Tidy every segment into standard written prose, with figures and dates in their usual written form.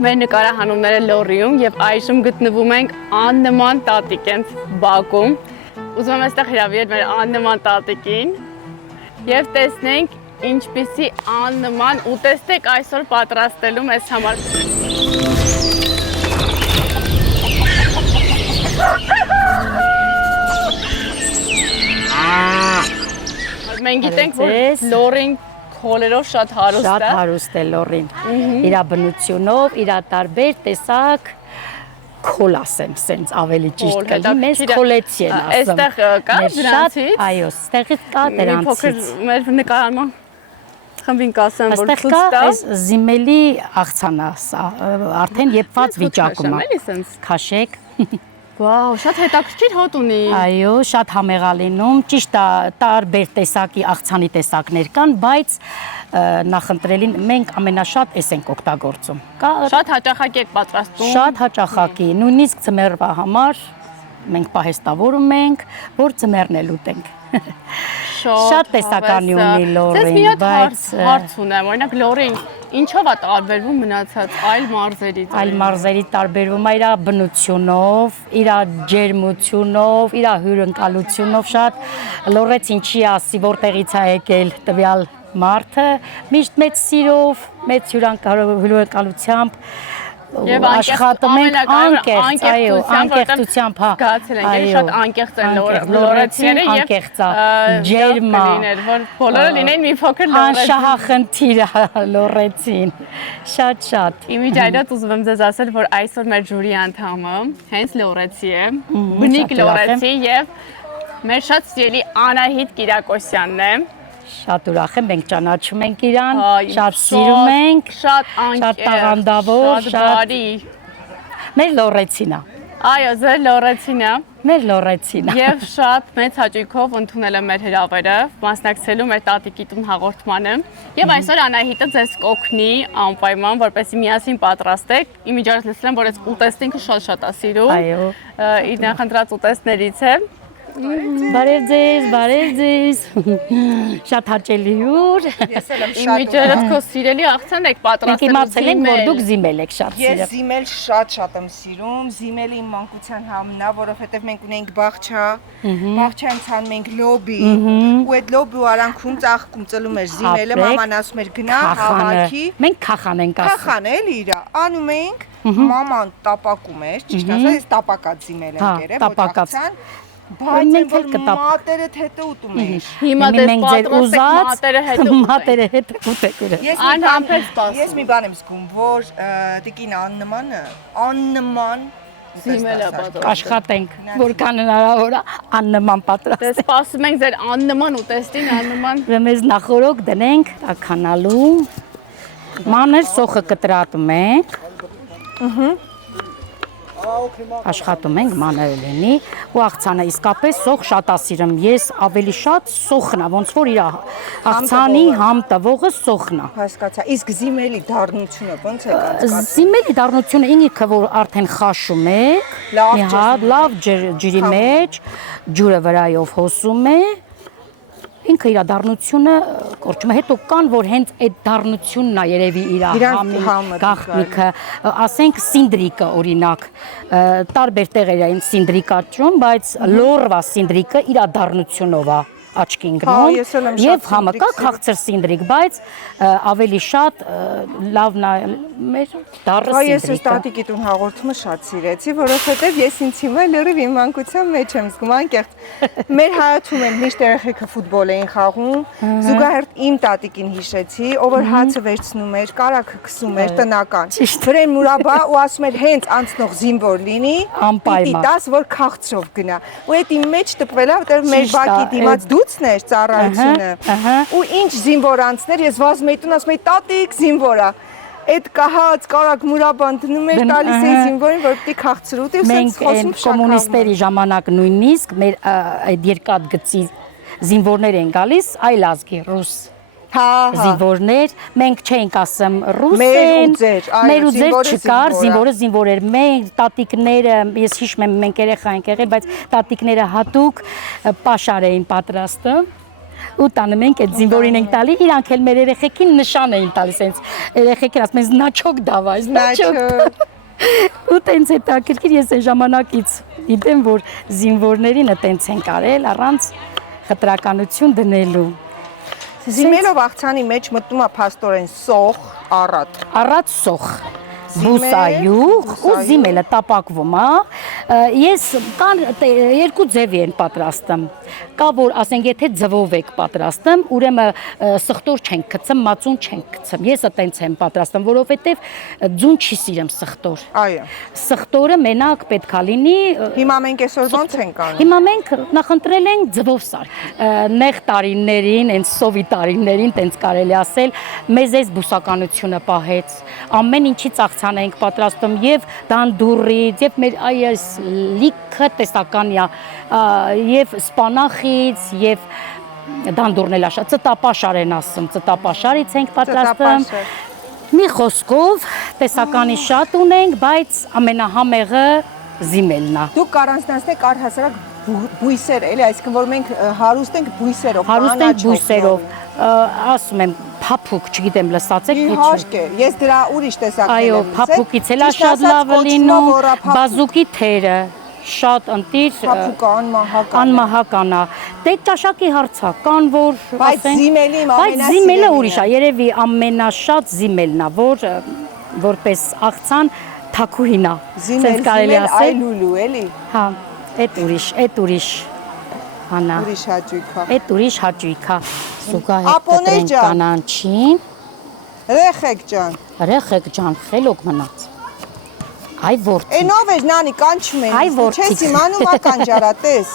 մեր նկարահանումները Լոռիում եւ այժմ գտնվում ենք աննման տատիկենց բակում։ Ուզում եմ այստեղ հրավիրել մեր աննման տատիկին եւ տեսնենք ինչպիսի աննման ուտեստեք այսօր պատրաստելու մեզ համար։ Մենք գիտենք, որ Լոռին քոլերով շատ հարուստ է։ Շատ հարուստ է Լոռին։ Իր բնությունով, իր տարբեր տեսակ քոլ ասեմ, սենց ավելի ճիշտ կլինի, մեզ քոլեցի են ասում։ Այստեղ կա դրանցից։ Այո, այստեղից կա դրանցից։ Մեր նկարման խմբին կասեմ, որ այստեղ կա այս զիմելի աղցանա, արդեն եփված վիճակում է։ Քաշեք։ Վաու, շատ հետաքրքիր հոտ ունի։ Այո, շատ համեղալ լինում, ճիշտ է, տարբեր տեսակի աղցանի տեսակներ կան, բայց նախընտրելին մենք ամենաշատ էս ենք օգտագործում։ Շատ հաճախակի եք պատրաստում։ Շատ հաճախակի, նույնիսկ ձմեռվա համար մենք պահեստավորում ենք, որ ձմեռն էլ ուտենք։ Շատ տեսականի ունի Լոռին, բայց հարց ունեմ, օրինակ Լոռին ինչով է տարբերվում մնացած այլ մարզերից։ Այլ մարզերի տարբերվում է իր բնությունով, իր ջերմությունով, իր հյուրընկալությունով, շատ լոռեցին չի ասի, որտեղից է եկել տվյալ մարդը, միշտ մեծ սիրով, մեծ հյուրընկալությամբ Եվ աշխատում ենք անկեղծ, այո, անկեղծությամբ, հա։ Զգացել ենք, էլի շատ անկեղծ են լոռեցիները եւ ջերմա, որ բոլորը լինեն մի փոքր լոռեցի։ Անշահախնդիր լոռեցին, շատ։ Իմիջիայլոց ուզում եմ ձեզ ասել, որ այսօր մեր ժյուրի անդամը հենց լոռեցի է, բնիկ լոռեցի եւ մեր շատ սիրելի Անահիտ Կիրակոսյանն է։ Շատ ուրախ եմ, մենք ճանաչում ենք իրան, շատ սիրում ենք, շատ տաղանդավոր, շատ բարի։ Մեր լոռեցին է։ Այո, ձեր լոռեցին է։ Մեր լոռեցին է։ Եվ շատ մեծ հաճույքով ընդունել եմ մեր հրավերը, մասնակցելու մեր տատիկի տուն հաղորդմանը։ Եվ այսօր Անահիտը ձեզ կօգնի անպայման, որպեսզի միասին պատրաստեք։ Իմիջիայլոց լսել եմ, որ այս ուտեստը ինքը շատ է սիրում։ Այո։ Իր նախընտրած ուտեստներից է։ Բարև ձեզ, շատ հաճելի հյուր։ Իմիջիայլոց քո սիրելի աղցան եք պատրաստել։ Մենք իմացել ենք, որ դուք զիմել եք շատ սիրում։ Ես զիմել շատ եմ սիրում, զիմելը իմ մանկության համն է, որովհետև մենք ունենք բաղչա, բաղչայից հանում ենք լոբի, ու այդ լոբի արանքում ծաղկում ծլում էր զիմելը, մաման ասում էր գնա, հավաքի։ Մենք քախան ենք ասում։ Քախան էլի իրա, անում ենք, մաման տապակում էր, ճիշտ ասած, ես տապակած զիմել եմ կերել, ոչ աղցան։ Բայց որ մատերը հետը ուտում էր։ Հիմա դες պատրաստեք մատերը հետը ուտեք։ Անհամբեր սպասում։ Ես մի բան եմ զգում, որ տիկին աննման զիմել է պատրաստ։ Աշխատենք, որքան հնարավոր է աննման պատրաստ։ Դες սպասում ենք ձեր աննման ուտեստին, աննման։ Մեզ նախորոք դնենք տաքանալու։ Մանր սոխը կտրատում ենք։ Աշխատում ենք մաները լինի ու աղցանը իսկապես սոխ շատ ասիրում ես ավելի շատ սոխն է ոնց որ իր աղցանի համ տվողը սոխն է հասկացա իսկ զիմելի դառնությունը ոնց է կանցկացնում զիմելի դառնությունը ինքը որ արդեն խաշում եք լավ ջրի մեջ ջուրը վրայով հոսում է ինքը իր դառնությունը կորչում է հետո կան որ հենց այդ դառնությունն է երևի իր գաղտնիքը ասենք սինդրիկը օրինակ տարբեր տեղեր են սինդրիկ աճում բայց լոռվա սինդրիկը իր դառնությունով է աչքի ընկնում եւ համը կա քաղցր սինդրիկ բայց ավելի շատ լավն է մեր դառը սինդրիկը ես այս տատիկի տուն հաղորդումը շատ սիրեցի որովհետեւ ես ինձ հիմա լրիվ իմ մանկության մեջ եմ զգում անկեղծ մեր հայացում են միշտ երեխեքը ֆուտբոլ էին խաղում զուգահեռ իմ տատիկին հիշեցի ով որ հացը վերցնում էր կարագը քսում էր տնական վրեն մուրաբա ու ասում էր հենց անցնող զինվոր լինի պիտի տաս որ քաղցրով գնա ու այդ իմ մեջ տպվել է որտեղ մեր բակի դիմաց դուցն էր ծառայությունը ու ինչ զինվոր անցներ ես վազում էի տուն ասում էի տատիկ զինվոր է այդ կահած կարակ մուրաբան դնում էր տալիս էի զինվորին որ պիտի քաղցր ուտի ու սենց խոսում շաքարում կոմունիստերի ժամանակ նույնիսկ մեր այդ երկաթ գծի զինվորներ են գալիս այլ ազգի ռուս զինվորներ մենք չենք ասում ռուս են մեր ու ձեր չկար զինվորը զինվոր էր մեր տատիկները ես հիշում եմ մենք երեխա ենք եղել բայց տատիկները հատուկ պաշար էին պատրաստում ու տանը մենք այդ զինվորին ենք տալի, իրանք էլ մեր երեխեքին նշան էին տալիս, հենց երեխեքին ասում են «Значок давай, значок»։ Ու տենց հետաքրքիր ես այն ժամանակից գիտեմ, որ զինվորներին տենց են կարել առանց խտրականություն դնելու։ Զիմելով աղցանի մեջ մտնում է փաստորեն սոխ, առատ։ Առատ սոխ, բուսայուղ ու զիմելը տապակվում է։ Ես կան երկու ձևի են պատրաստում։ Կա որ ասենք եթե ձվով եք պատրաստում, ուրեմն սխտոր չենք գցում, մածուն չենք գցում։ Ես այտենց եմ պատրաստում, որովհետև ձուն չի սիրեմ սխտոր։ Այո։ Սխտորը մենակ պետքա լինի։ Հիմա մենք այսօր ո՞նց ենք անում։ Հիմա մենք նախընտրել ենք ձվով սարք։ Նեղ տարիներին, այն սովի տարիներին, տենց կարելի ասել, մեզ այս բուսականությունը պահեց։ Ամեն ինչից աղցան ենք պատրաստում եւ դանդուրից, եւ մեր այս լիքը տեսականիա, եւ սպանախից, եւ դանդուրն էլ աշա, ծտապաշար են ասում, ծտապաշարից ենք պատրաստում։ Մի խոսքով տեսականի շատ ունենք, բայց ամենահամեղը զիմելն է։ Դուք կառանձնացնեք առհասարակ բույսեր, էլի, այսինքն որ մենք հարուստ ենք բույսերով, հարուստ ենք բույսերով, ասում եմ փափուկ, չգիտեմ լսած եք թե չէ։ Իհարկե, ես դրա ուրիշ տեսակներ եմ։ Այո, փափուկից էլ շատ լավ լինում, բազուկի թերը, շատ ընտիր, փափուկը անմահական է։ Դե ճաշակի հարցա, կան որ բայց զիմելի բայց զիմելը ուրիշ է, երևի ամենաշատ զիմելն է, որ որպես աղցան թակուհին է։ Զիմել այլուլու, էլի։ Հա, այդ ուրիշ։ Հանա։ Ուրիշ հաճույք է։ Այդ ուրիշ հաճույք է։ Զուգահեռ կտրենք կանանչին։ Ռեխեք ջան, խելոք մնաց։ Այ ворթի։ Այնով էր նանի կանչում են։ Չես իմանում ականջարա, տես։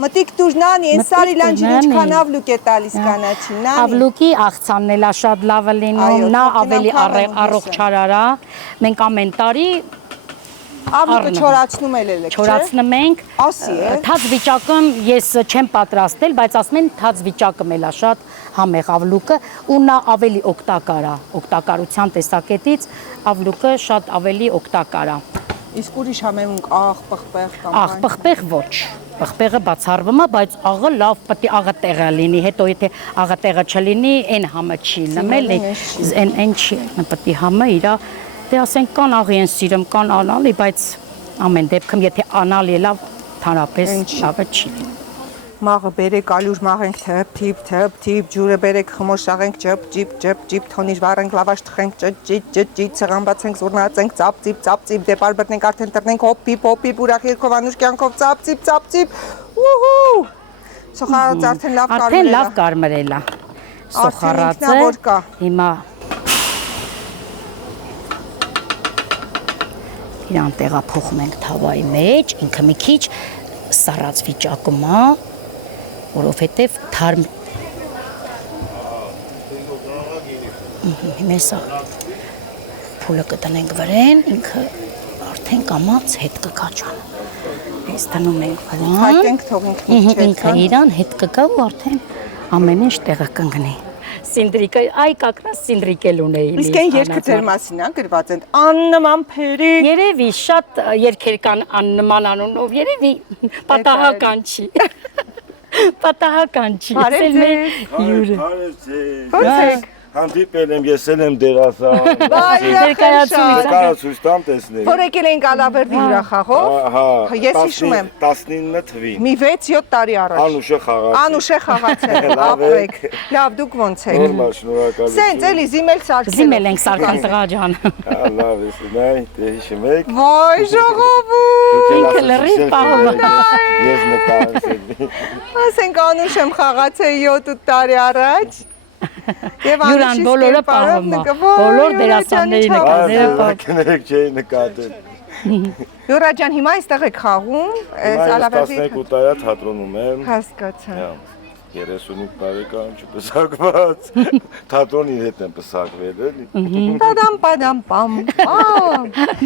Մտիկ դուր նանի, այն սարի լանջին ինչքան ավլուկ է տալիս կանաչին, նանի։ Ավլուկի աղցանն էլ շատ լավ է լինում, նա ավելի առողջարար է։ Մենք ամեն տարի ավլուկը չորացնում էլ եք, չէ՞։ Չորացնում ենք։ Ասի է։ Թաց վիճակում ես չեմ պատրաստել, բայց ասում են թաց վիճակում էլ է շատ համեղ ավլուկը ու նա ավելի օգտակար է, օգտակարության տեսակետից ավլուկը շատ ավելի օգտակար է։ Իսկ ուրիշ համեմունք աղ, պղպեղ կամ Աղ, պղպեղ ոչ։ Պղպեղը բացառվում է, բայց աղը լավ պետք է աղատեղը լինի, հետո եթե աղատեղը չլինի, այն համը չի լմել, այն չի, պետք է համը իրա դե ասենք կան աղի են սիրում, կան անալի, բայց ամեն դեպքում եթե անալի է լավ, թարապես լավը չի լինի։ Մաղը բերեք ալյուր մաղենք թփ, ջուրը բերեք խմոշաղենք ջփ, թոնիր վառենք, լավաշ թխենք ջջ, ցղամբացենք, զուռնացենք, ծապ, դեպար բտնենք, արդեն տրնենք, հոպի, ուրախ երկով անուշ կյանքով ծապ, ուհու։ Սոխարած արդեն լավ կարմրել է։ Արդեն լավ կարմրել է։ Սոխարածը հիմա իրան տեղափոխում ենք թավայի մեջ, ինքը մի քիչ սառած վիճակում է, որովհետև թարմ հիմա սա փուլը կտնենք վրեն, ինքը արդեն կամաց հետ կկաչան։ Այս դնում ենք վրան։ Հայտենք թողենք մի քիչ։ Ինքը իրան հետ կգա ու արդեն ամեն ինչ տեղը կընկնի։ Սինդրիկը, այ կակնա սինդրիկել ունեի։ Իսկ այն երկը ձեր մասին է գրված են աննման փերի։ Երևի շատ երկեր կան աննման անունով, երևի պատահական չի։ Պատահական չի։ Բարև յուրը։ Ո՞նց եք։ Հանդիպել եմ, ես էլ եմ դերասան։ Ներկայացույց տամ տեսնել։ Որ եկել էինք Ալավերդի հյուրախաղով։ Ես հիշում եմ 19 թվին։ Մի 6-7 տարի առաջ։ Անուշը խաղացել։ Ապրեք։ Լավ, դուք ոնց եք։ Նորմալ, շնորհակալություն։ Սենց էլի զիմել սարքել։ Զիմել ենք Սարգսան տղա ջան։ Լավ է, նայ, դե հիշում եք։ Վայ, ժողովուրդ։ Ինքը լրիվ պահում։ Ես նկարել։ Ասենք Անուշ եմ խաղացել 7-8 տարի առաջ։ Եվ Յուրան բոլորը պահում է։ Բոլոր դերասանների նկարները պահում։ Կներեք չէի նկատել։ Յուրա ջան, հիմա այստեղ եք խաղում, այս Ալավերդի 12 տարի թատրոնում եմ։ հասկացա։ 35 տարեկան չպսակված։ Թատրոնի հետ եմ պսակվել, էլի։ Տադամ պամ։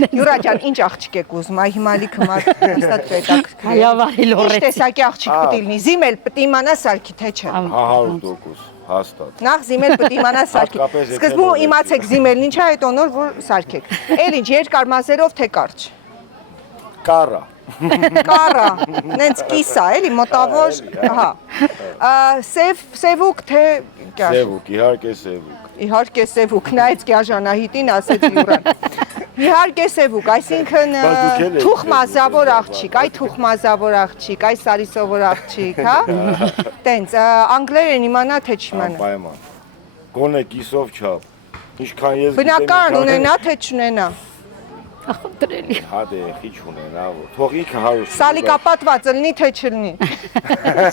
Յուրա ջան, ինչ աղջիկ եք ուզում, այ հիմա լիքը մարդ հստակ պետք։ Հայավարի Ինչ լորեցի։ տեսակի աղջիկ պետք լինի, զիմել պետք իմանա սարքի թե չէ։ 100% հաստատ։ Նախ զիմել պետք իմանա սարքի։ Սկզբում իմացեք զիմելն ինչ է, հետո նոր որ սարքեք։ Էլ ինչ երկար մազերով թե կարճ։ Կարա։ Կարա, նենց կիսա, էլի մոտավոր, հա։ Սևուկ թե կյաշ։ Սևուկ, իհարկե սևուկ։ Իհարկե սևուկ, նայեց Գյաժանահիտին, ասեց Յուրան։ Իհարկե սևուկ, այսինքն թուխմազավոր աղջիկ, այ թուխմազավոր աղջիկ, այ սարիսովոր աղջիկ, հա։ Տենց, անգլերեն իմանա թե չիմանա։ Անպայման։ Գոնե կիսով չափ։ Ինչքան ես Բնական ունենա թե չունենա։ Դրելի։ Հադե խիչ ունենա, թող ինքը հարուստ։ Սալիկապատված լինի թե չլինի։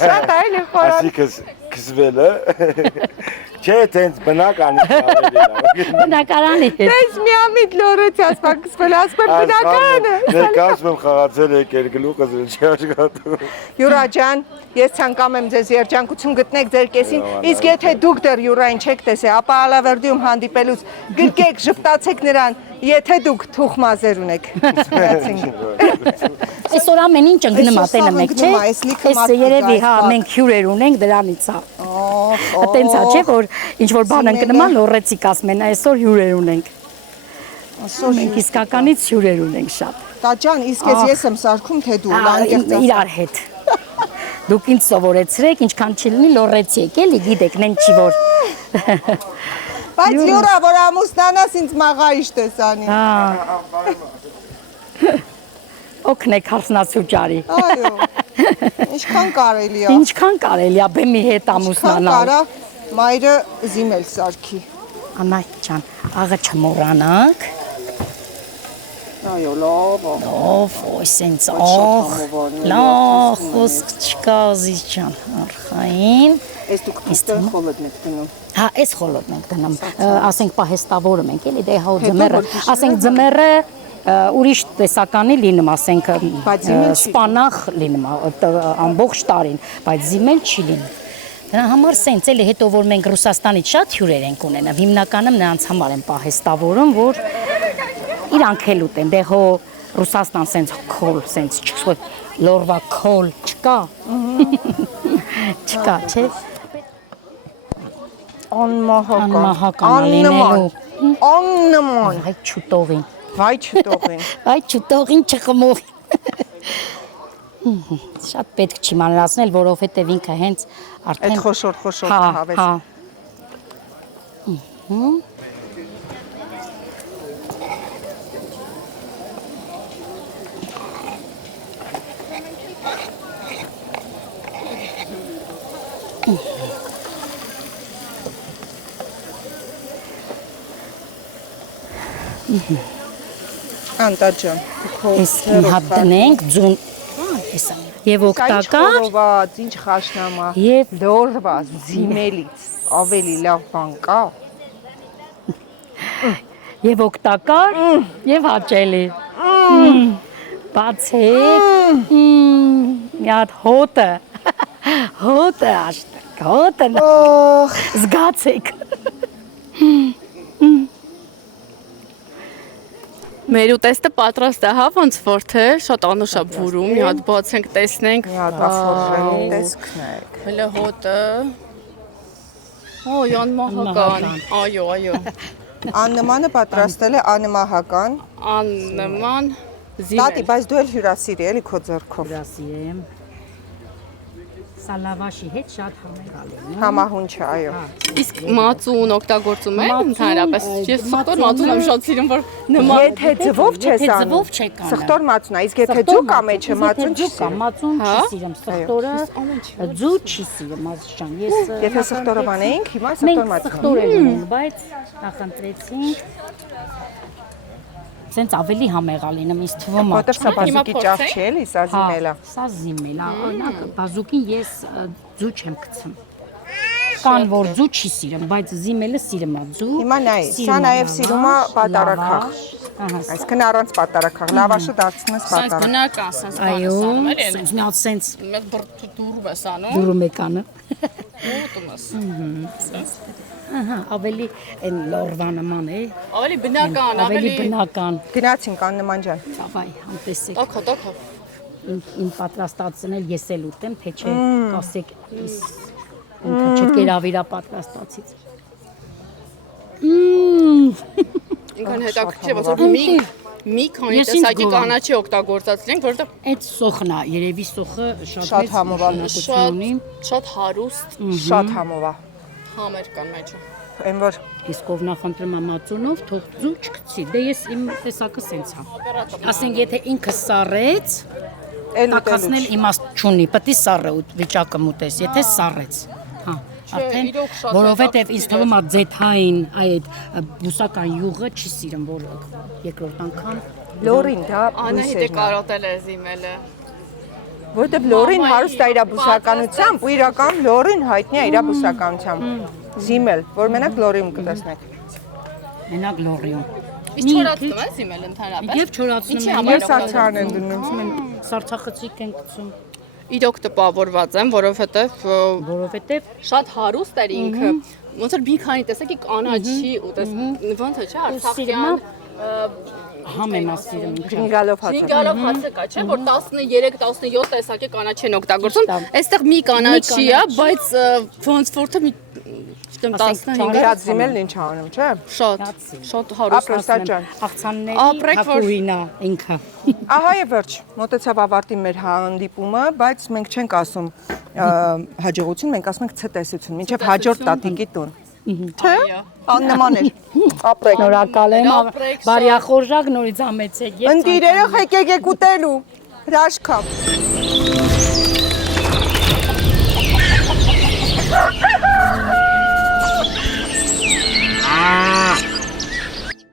Շատ այլ է խորան։ Այսինքն քսվելը չէ, տենց բնականի Բնակարանի հետ։ Տես միամիտ լորեց ասպան քսվել, ասպան բնականը։ Ներկայացում եմ խաղացել եկել գլուխս չի աշխատում։ Յուրա ջան, ես ցանկանում եմ ձեզ երջանկություն գտնեք ձեր կեսին, իսկ եթե դուք դեռ Յուրային չեք տեսել, ապա Ալավերդիում հանդիպելուց գրկեք, ժպտացեք նրան, եթե դուք թուխմազեր ունեք։ Այսօր ամեն ինչ ընկնում է, տենը մեկ չէ։ Այս երևի հա մենք հյուրեր ունենք դրանից է։ Այտենց է չէ որ ինչ որ բան ընկնում է լորեցիկ ասմեն, այսօր հյուրեր ունենք։ Այսօր մենք իսկականից հյուրեր ունենք շատ։ Տաճան, իսկ ես եմ սարքում թե դու լանկերտ իրար հետ։ Դուք ինձ սովորեցրեք, ինչքան չի լինի լորեցիք, էլի գիտեք, նենք չի որ։ Բայց Յուրա, որ ամուսնանաս ինձ մաղայիշ տեսանի։ Օգնեք հարսնացուճարի։ Այո։ Ինչքան կարելի է։ Ինչքան կարելի է բեմի հետ ամուսնանալ։ Կարա մայրը զիմել սարքի։ Անայ ջան, աղը չմոռանանք։ Այո, լավ։ Ով, ոյ սենց ող, լավ, խոսք չկա ազիզ ջան, արխային։ Ես դուք փոստը խոլոդն եք դնում։ Հա, այս խոլոդն ենք դնում, ասենք պահեստավորում ենք, էլի դե հա ձմեռը, ասենք ձմեռը ուրիշ տեսականի լինում, ասենք սպանախ լինում, ամբողջ տարին, բայց զիմել չի լինում։ Դրա համար սենց էլի հետո որ մենք Ռուսաստանից շատ հյուրեր ենք ունենա, հիմնականում նրանց համար են պահեստավորում, որ իրանք էլ ուտեն, դե հո Ռուսաստան սենց քոլ, սենց լորվա քոլ չկա։ Չկա, չէ։ Անմահական լինելու։ Աննման։ Այ չուտողին։ Վայ չտողին։ Այ չուտողին չխմողին։ Շատ պետք չի մանրացնել, որովհետև ինքը հենց արդեն Այդ խոշոր հավես։ Հա։ Անտաջան։ Ես հատ դնենք ձուն եւ օգտակար Խորոված, ինչ խաշնամա։ եւ լորված, զիմելից ավելի լավ բան կա։ եւ օգտակար եւ հաճելի։ Բացեք։ Մի հատ հոտը։ Հոտը աշտակ, հոտը։ Զգացեք։ Մեր ուտեստը պատրաստ է, հա, ոնց որ թե շատ անուշ է բուրում, մի հատ բացենք, տեսնենք։ Մի հատ ախորժելի տեսքնեք։ Հələ հոտը։ Օ, անմահական։ Այո, այո։ Աննմանը պատրաստել է անմահական։ Աննման զիմել։ Տատի, բայց դու էլ հյուրասիրի էլի քո ձեռքով։ Հյուրասիրեմ։ Սալավաշի հետ շատ համեղալ է։ Համահունչ է, այո։ Իսկ մածուն օգտագործում են ընդհանրապես։ Ես սխտոր մածուն եմ շատ սիրում, որ նման Եթե ձվով չես անում։ Ձվով չեք անում։ Սխտոր մածուն է, իսկ եթե ձու կա մեջը մածուն չի կա, մածուն չի սիրում, սխտորը ձու չի սիրում, ազիջան։ Ես Եթե սխտորով անեինք, հիմա սխտոր մենք մածուն։ սխտոր էլ ունենք, բայց նախընտրեցինք Սենց ավելի համեղալ լինում, ինձ թվում է։ Որտեվ սա բազուկի ճավ չի էլի, սա զիմելա։ Սա զիմելա, օրինակ բազուկին ես ձու չեմ գցում։ Կան որ ձու չի սիրում, բայց զիմելը սիրում է ձու։ Հիմա նայ, սա նաև սիրում է պատարակախ։ Այսինքն առանց պատարակախ, լավաշը դարձնում ես Սենց պատարակ։ բնական, սենց Այո, բանասանում էլ են։ սենց մի հատ սենց Մեծ դուրում ես անում։ դուրում եկանը։ Ուտում ես։ Ահա, ավելի այն լորվա նման է։ Ավելի բնական, Ավելի ավելի բնական։ Գնացինք Աննման ջան։ Ավայ, համտեսեք։ տոքո, տոքո։ Իմ պատրաստածն էլ ես էլ ուտեմ, թե չէ, կասեք ինքը չկերավիրա պատրաստածից։ Ինքան հետաքրքիր է, ոնց որ մի մի քանի Ես ինձ տեսակի գոհ եմ։ կանաչի օգտագործածենք, որովհետեւ Այդ սոխն է, երևի սոխը Շատ շատ համով է, նշանակություն ունի։ շատ հարուստ Շատ համով է։ համեր կան մեջը։ Այն որ Իսկ ով նախընտրում է մածունով, թող ձու չգցի։ Դե ես իմ տեսակը սենց եմ։ Ասենք եթե ինքը սառեց, էլ տակածնել իմաստ չունի, պետք է սառը վիճակը մուտես, եթե սառեց։ Հա, արդեն իրոք շատ որովհետև ինձ թվում է ձեթային այդ բուսական յուղը չի սիրում, որ երկրորդ անգամ Լորին դա Անահիտը բույսերն է։ կարոտել է զիմելը։ Որտեւ Լորին հարուստ է իր բուսականությամբ ու իրական Լորին հայտնի է իր բուսականությամբ։ Զիմել, որ մենակ Լորիում կտեսնեք։ մենակ լորիում։ Իսկ չորացնում է զիմել ընդհանրապես։ Եվ չորացնում Ինչի են, համար Ես ացարն են դնում։ սարցախցիկ են գցում, Իրոք տպավորված եմ, որովհետև որովհետև շատ հարուստ էր ինքը։ Ոնց որ մի քանի տեսակի կանաչի ու ոնց է, չէ, արցախյան համ եմ ասիրում ինքը։ Ջինգալով հացը։ Զինգալով հացը կա, չէ, որ 13-17 տեսակի կանաչ են օգտագործում։ Այստեղ մի կանաչի է, բայց ոնց որտե մի չգիտեմ 15 Իրաց զիմելն ինչ անում, չէ։ շատ հարուստ։ Ապրոստաճան։ Աղցանների Ապրեք, որ- հակուհինա ինքը։ Ահա եւ վերջ։ Մոտեցավ ավարտի մեր հանդիպումը, բայց մենք չենք ասում հաջողություն, մենք ասում ենք ցտեսություն, մինչեւ հաջորդ տատիկի տուն։ Թե աննման էր։ Ապրեք։ Շնորհակալ եմ, Ապրեք, բարյախորժակ նորից ամեցեք։ Ընտիրերով եկեք ուտելու։ Հրաշքա։